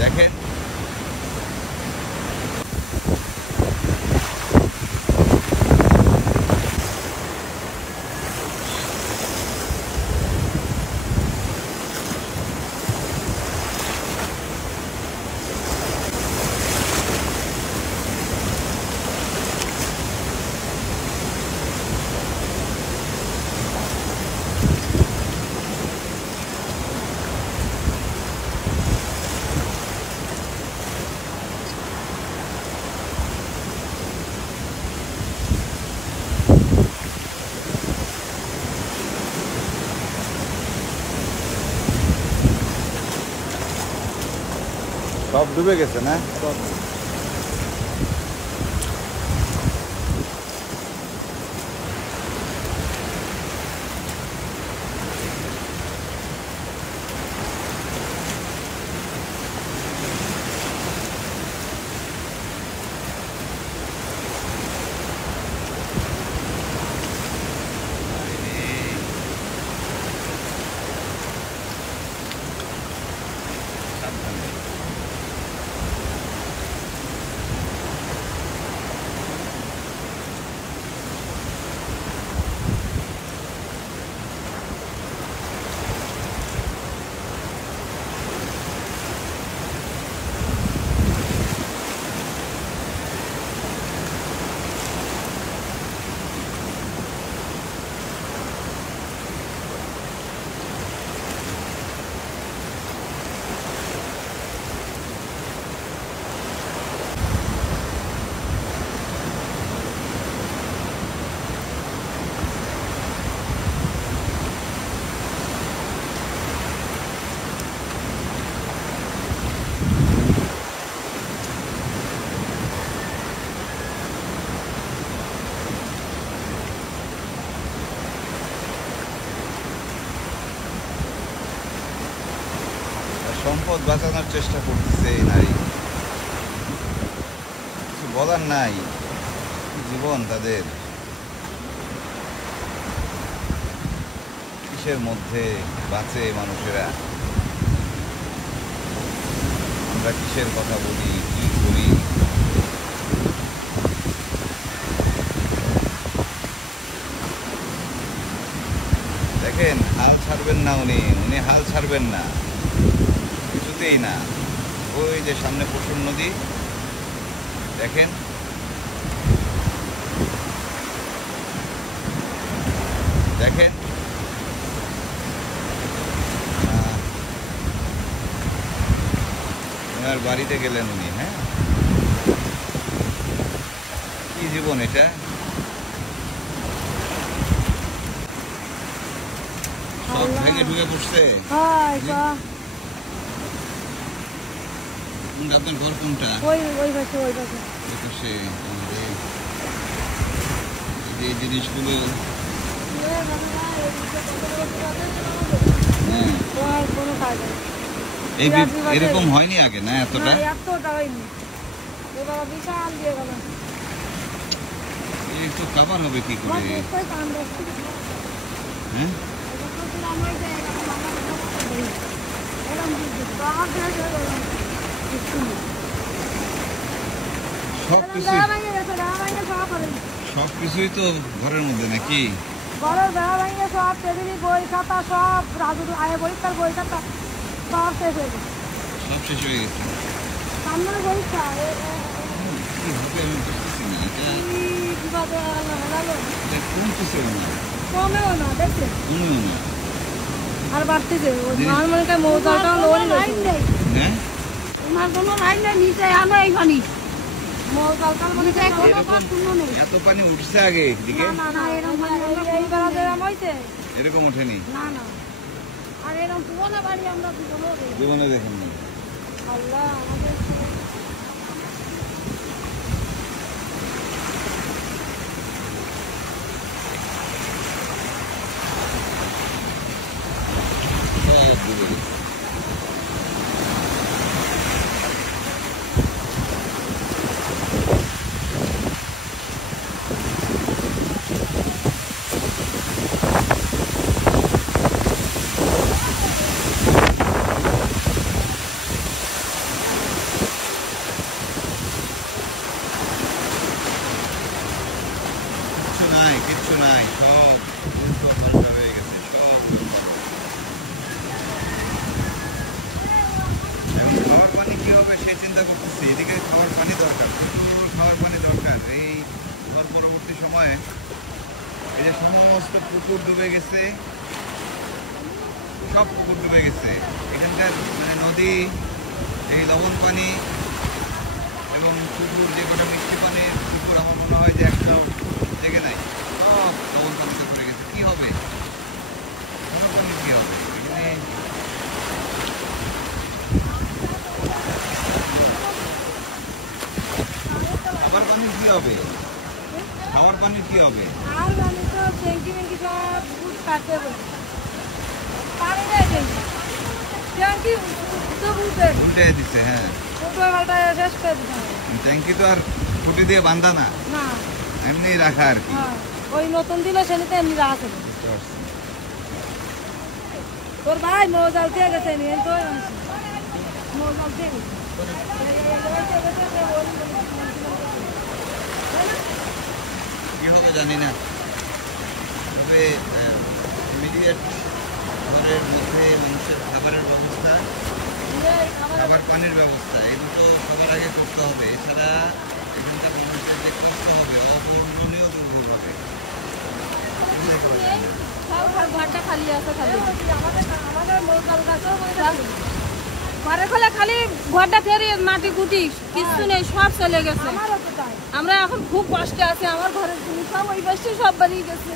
দেখেন সব ডুবে গেছে না? সম্পদ বাঁচানোর চেষ্টা করতেছে এই নারী, কিছু বলার নাই, জীবন তাদের কিসের মধ্যে বাঁচে মানুষেরা, আমরা কিসের কথা বলি, কি করি। দেখেন হাল ছাড়বেন না, উনি হাল ছাড়বেন না কিছুতেই না। ওই যে সামনে পশুর নদী দেখেন, দেখেন ওনার বাড়িতে গেলেন উনি। হ্যাঁ, কি জীবন এটা! সব ভেঙে ঢুকে পড়ছে। আপনার ঘর কোনটা? এই জিনিসগুলো এরকম হয়নি আগে না, এতটা একটু কাবার হবে কি করে? হ্যাঁ, সবকিছুই তো ঘরের মধ্যে নাকি? ঘরের বেড়া ভাঙে সব, টেবিল, বই খাতা সব, রাজুর আয় পরীক্ষার বই খাতা সব শেষ হয়ে গেছে। সব শেষ হয়ে গেছে। সামনে পরীক্ষা কমেও না, দেখছেন, আর বাড়তেছে। মৌজাটা ওনার কোনো লাইন নেই, নিচে আনো এই পানি। এত পানি উঠছে আগে দিকে? এরকম ওঠেনি। জীবনে দেখেন না। আল্লাহ সমস্ত পুকুর ডুবে গেছে, সব পুকুর ডুবে গেছে। এখানকার মানে নদী, এই লবণ পানি এবং পুকুর, যে কটা মিষ্টি পানির পুকুর আমার মনে হয় যে একটাও জেগে নাই, সব লবণ পানিতে পড়ে গেছে। কি হবে? লবণ পানি কি হবে এখানে? খাবার পানির কি হবে? খাবার পানির কি হবে? আর আমি তো ট্যাঙ্কি ট্যাঙ্কি সব বুট কাটতে বলছি, পানি নেই ট্যাঙ্কি, ট্যাঙ্কি তো বুঝতে উল্টে দিচ্ছে। হ্যাঁ, ফুটবলটা শেষ করে দিতে হবে। ট্যাঙ্কি তো আর খুঁটি দিয়ে বাঁধা না, না, এমনি রাখা আর কি। হ্যাঁ, ওই নতুন দিল সেনিতে এমনি রাখা ছিল। তোর ভাই মৌজাল দিয়ে গেছে নিয়ে তো মৌজাল দিয়ে গেছে। কি হবে জানি না, তবে ইমিডিয়েট ঘরের মধ্যে মানুষের খাবারের ব্যবস্থা, খাবার পানির ব্যবস্থা, এই দুটো সবার আগে করতে হবে। এছাড়া এখানকার মানুষের যে কষ্ট হবে, অবর্ণনীয় দুর্ভোগ হবে। ঘরটা খালি আছে, খালি আমাদের মৌজাল গাছও ঘরে খোলা খালি ঘরটা ফেরি মাটি কুটি কিছু নেই, সব চলে গেছে। আমরা এখন খুব কষ্টে আছি, আমার ঘরের জিনিস সব ওই পাশে সব বাড়িয়ে গেছে।